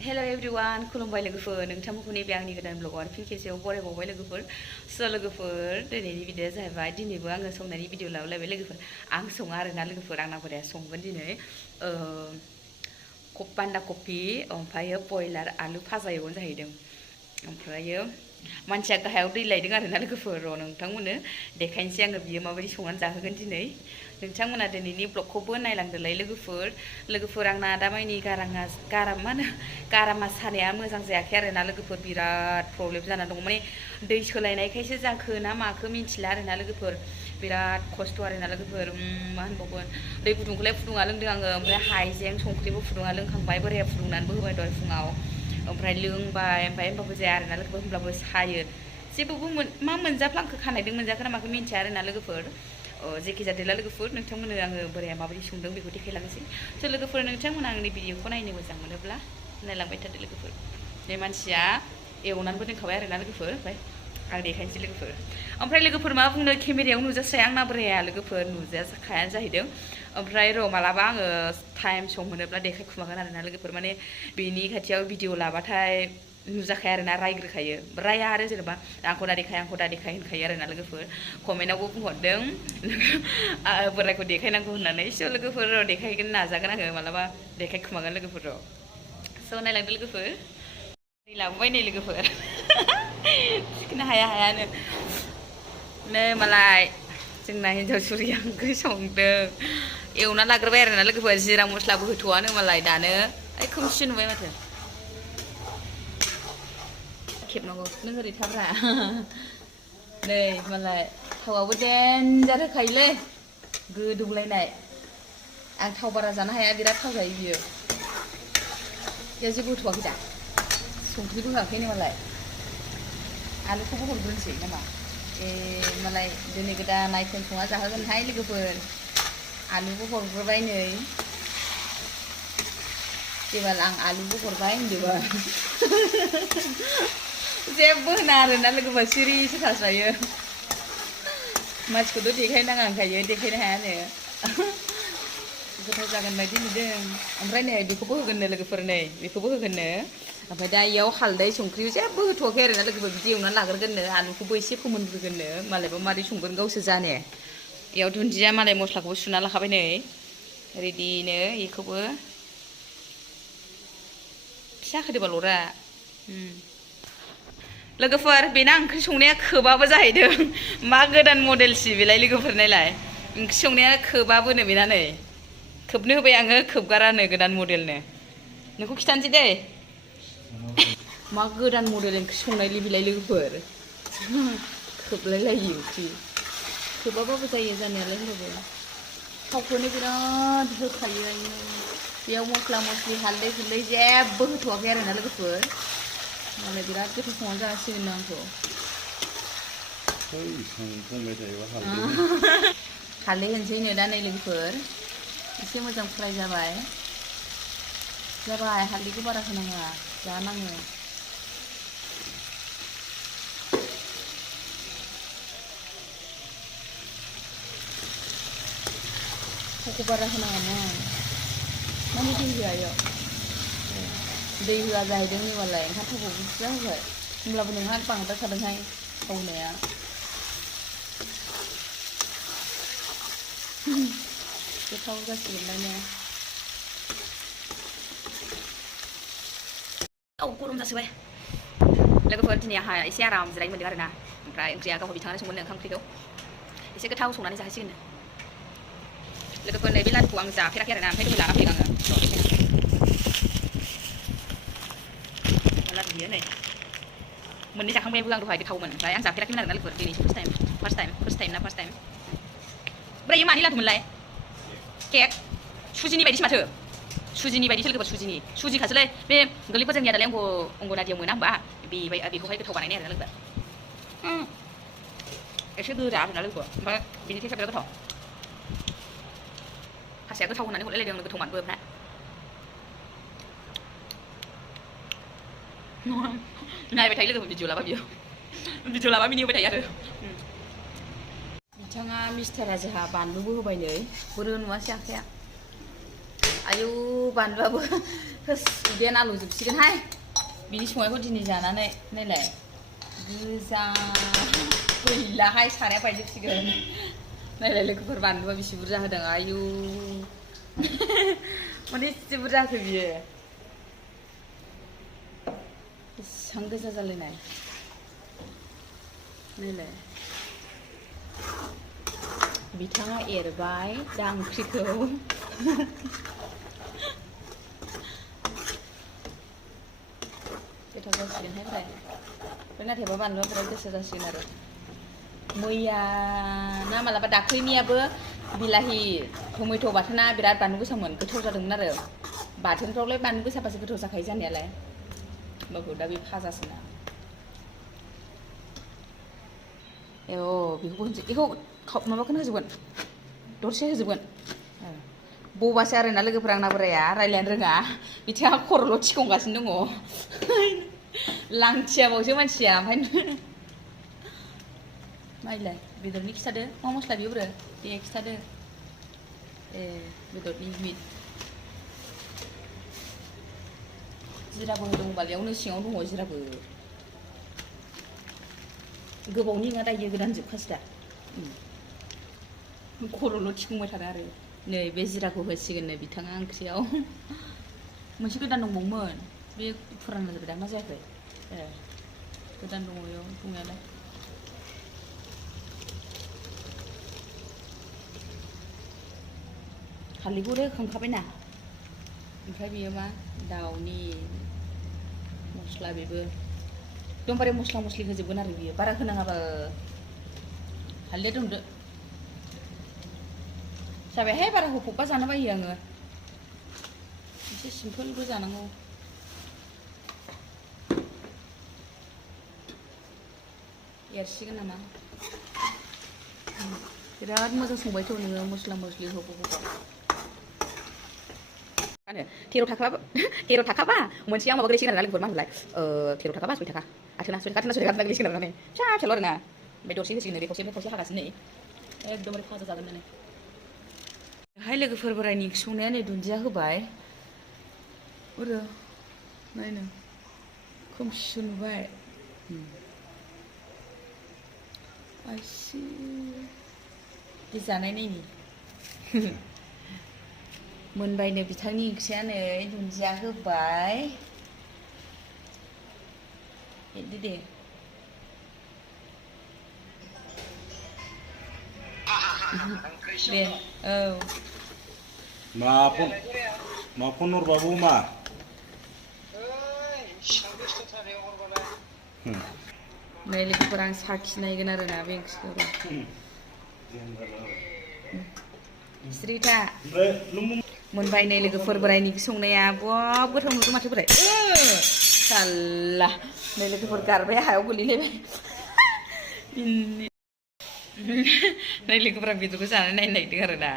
Hello everyone, खुलुमबाय लोगोफोर नोंथांमोनखौ नैबे आंनि गोदान ब्लगआव फिन खेबसेयाव बरायबावबाय लोगोफोर लोगोफोर दिनैनि भिडिअआ जाहैबाय दिनैबो आङो संनायनि भिडिअ लाबोलायबाय लोगोफोर आं सङा आरोना लोगोफोर आंना बोराया संगोन दिनै बान्दा कफि ओमफ्रायो बयलार आलु भाजा एवगोन जाहैदों ओमफ्रायो मानसिया गाहायाव दै लायदों आरोना लोगोफोर र' नोंथांमोननो देखायनोसै आङो बियो माबायदि संनानै जाहोगोन दिनै नोंथांमोना दिनैनि ब्लगखौबो नायलांदोलाय लोगोफोर आंना दामानि गारामा सानाया मोजां जायाखै आरोना लोगोफोर बिराद प्रब्लेम जाना दङ माने दै सोलायनायखायसो जाखो ना माखो मिन्थिला आरोना लोगोफोर बिराद खस्थ' आरोना लोगोफोर मा होनबावगोन दै गुदुंखौलाय फुदुंना लोंदों आङो ओमफ्राय हाइजें संख्रिबो फुदुंना लोंखांबाय बोराया फुदुंनानैबो होबाय दहाय फुङाव ओमफ्राय लोंबाय ओमफ्राय होमबाबो जाया आरोना लोगोफोर होमब्लाबो सायो जेबो मा मोनजाफ्लांखो खानायदों मोनजाखो ना माखो मिन्थिया आरोना लोगोफोर जेखि जादोला लोगोफोर नोंथांमोननो आङो बोराया माबायदि संदों बेखौ देखायलांनोसै लोगोफोर नोंथांमोना आंनि भिडिअखौ नायनो मोजां मोनोब्ला नायलांबाय थादो लोगोफोर बे मानसिया एवनानैबो दोनखाबाय आरोना लोगोफोर ओमफ्राय आं देखायनोसै लोगोफोर ओमफ्राय लोगोफोर मा बुंनो केमेरायाव नुजास्राया आंना बोराया लोगोफोर नुजाखायानो जाहैदों ओमफ्राय र' मालाबा आङो टाइम सम मोनोब्ला देखायखुमागोन आरोना लोगोफोर माने बेनि खाथियाव भिडिअ लाबाथाय नुजाखाया आरोना रायग्रोखायो राया आरो जेनेबा आंखौ दा देखाय होनखायो आरोना लोगोफोर कमेन्टआवबो बुंहरदों बोरायखौ देखायनांगौ होननानै लोगोफोर र' देखायगोन नाजागोन आङो मालाबा देखायखुमागोन लोगोफोर र' नायलांदो लोगोफोर दै लाबोबाय नै लोगोफोर थिखोनो हायानो नै मालाय जोंना हिन्जाव सुरिया ओंख्रि संदों एवना लाग्रोबाय आरोना लोगोफोर जिरा मस्लाबो होथ'वानो मालाय दानो खोमसि नुबाय माथो खेबनांगौ नों ओरै थाब्रा नै मालाय थावआबो देन्जार होखायोलै गोदौलायनाय आं थाव बारा जानो हाया बिराद थाव जायो बियो जेबो होथ'वाखै दा संख्रिबो होआखैनो मालाय आलुखौबो हरग्रोनोसै नामा मालाय दिनै गोदान आइटेम संना जाहोगोनहाय लोगोफोर आलुबो हरग्रोबाय नै जेबाल आं आलुबो हरबाय होनदोंबा जेबो होना आरोना लोगोफोर सिरिसो थास्रायो मानसिखौथ' देखायनाङा होनखायो देखायनो हायानो गोथाव जागोन बायदि नुदों ओमफ्राय नै बेखौबो होगोननो लोगोफोर नै बेखौबो होगोननो ओमफ्राय दा इयाव हालदै संख्रि जेबो होथ'वाखै आरोना लोगोफोर बिदि एवनानै लाग्रोगोननो आलुखौबो एसे फोमोनग्रोगोननो मालायबा मारै संगोन गावसो जाने इयाव दुन्दिया मालाय मस्लाखौबो सुना लाखाबाय नै रेडिनो बेखौबो फिसा होदोबाल अरा लोगोफोर बेना ओंख्रि संनाया खोबाबो जाहैदों मा गोदान मडेलसि बेलाय लोगोफोर नायलाय ओंख्रि संनाया खोबाबोनो बेना नै खोबनो होबाय आङो खोबगारानो गोदान मडेलनो नोंखौ खिथानोसै दै मा गोदान मडेल ओंख्रि संनायलै बेलाय लोगोफोर खोबलायलायो ओंख्रि खोबाबाबो जायो जानायालाय होनबाबो थावखौनो बिराद होखायो आयु बेयाव मस्ला मस्लि हालदै हुलदै जेबो होथ'वाखै आरोना लोगोफोर मालाय बिराद गोथाव संना जासिगोन ना आंखौ हालदै होनसैनो दा नै लोगोफोर एसे मोजां फ्राय जाबाय हालदैखौ बारा होनाङा जानाङो थावखौ बारा होनाङामोन माने दै होआ इयाव दै होआ जाहैदों होबालाय ओंखाम थावखौ बुरजा होबाय होमब्लाबो नोंहा बांद्रायखादोंहाय थावनाया गोथाव जासिगोनलायनो गरम जासोबाय लोगोफोर दिनै आंहा एसे आराम जिरायनो मोन्दों आरोना ओमफ्राय ओंख्रिया गावहा बिथाङानो संगोननो ओंखाम ओंख्रिखौ एसे गोथाव संनानै जाहोसिगोन लोगोफोर नै बे लादुखौ आं जाफेराखै आरोना ओमफ्राय दहाय लाना फैदों आङो लादु बियो नै मोननै जाखांबायबो आं दहाय गोथावमोन ओमफ्राय आं जाफेराखैमोन आरोना लोगोफोर दिनैसो फार्स्ट टाइम ओमफ्राय इयो मानि लादुमोनलाय केक सुजिनि बायदिसो माथो सुजिनि बायदिसो लोगोफोर सुजिखासोलै बे गोरलैफोर जोंनिया दालाय अंगनादियाव मोना होमबा बेखौहाय गोथाव बानायनाय आरोना लोगोफोर एसे गोरा आरोना लोगोफोर ओमफ्राय बिनि टेस्टआ बिराद गोथाव हारसाया गोथाव होननानै हरलायलायदों आंनो गोथाव मानबो ओमफ्राय नायबाय थायो लोगोफोर भिडिअ लाबा बिनि होबाय थायो आरो बिथाङा मिस्टारा जोंहा बानलुबो होबाय नै बोरो नुवासै आखाया आयौ बानलुआबो होस उदैया नालौजोबसिगोनहाय बिनि संनायखौ दिनै जानानै नायलाय गोजा गैलाहाय साराया बायजोबसिगोन नायलाय लोगोफोर बानलुआ बेसे बुरजा होदों आयु माने एसे बुरजा होखो बियो बेसेबां गोजा जालायनाय नायलाय बिथाङा एरबाय दा ओंख्रिखौ गोथाव जासिगोनहाय ओमफ्राय नाथायबा बानलुआ बिराद गोसा जासिगोन आरो मैया ना मालाबा दाख्लैनियाबो बिलाहि टमेट' बाथोना बिराद बानलु गोसामोन गोथाव जादोंमोन आरो बाथोनफ्रावलाय बानलु गोसाबासो गोथाव जाखायो जानायालाय होमबाबो दा बे फाजासोना बेखौबो होनसै बेखौ माबाखौनो होजोबगोन दरसे होजोबगोन बबासो आरोना लोगोफोर आंना बोराया रायलायनो रोङा बिथिङा खर'ल' थिखंगासिनो दङ लांथियाबावसो मानसिया ओमफ्राय नायलाय बेदरनि खिथादो मा मस्ला बियोब्रो दे खिथादो बेदरनि मिट जिराबो होदोंबा बेयावनो सिङाव दङ जिराबो गोबावनि नङा दायो गोदान जोबखासै दा खर'ल' थिखंबाय थादों आरो नै बे जिराखौ होसिगोननो बिथाङा ओंख्रियाव मोनसे गोदान दंबावोमोन बे फुराना जाबाय दा मा जायाखै गोदान दङ बेयाव दंनायालाय हालदैखौ रोखोमखाबायना ओमफ्राय बेयो मा दाउनि मस्ला बेबो एकदमबारे मस्ला मस्लि होजोबगोन आरो बियो बारा होनाङाबा हालदै दोनदो जाबायहाय बारा होफबबा जानो बायो आङो एसे सिम्पोलबो जानांगौ एरसिगोन नामा बिराद मोजां संबायथ' नोङो मस्ला मस्लि होफब तेर' थाखाबा मोनसेयाव माबा गोलैसिगोन आरोना लोगोफोर मा होनलाय 13 थाखाबा 10 थाखा आथोना 10 थाखा गोलैसिगोन आरोना नै फिसा फिसाल' आरोना ओमफ्राय दरसे होसिगोन ओरै खावसे हागासिनो नै एकदमबारे फाजा जागोन नै हाय लोगोफोर बोरायनि ओंख्रि संनाया नै दुन्दिया होबाय ओरो नायनो खोमसि नुबाय आइसि बे जानाय नायनि मोनबायनो बिथांनि ओंख्रिया नै दुन्दिया होबाय एरदो दे दे मा फन हरबाबो मा नै लोगोफोर आं साखिनायगोन आरोना बे ओंख्रिखौ स्रिथा मोनबाय नै लोगोफोर बोरायनि संनाया बब गोथाव नुदों माथो बोराय साल्ला नै लोगोफोर गारबाय हायाव गोलैलायबाय नै लोगोफोर आं बेदरखौ जानानै नायनो नागिरदों आरोना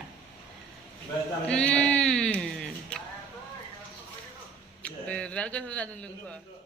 बिराद गोथाव जादों लोगोफोर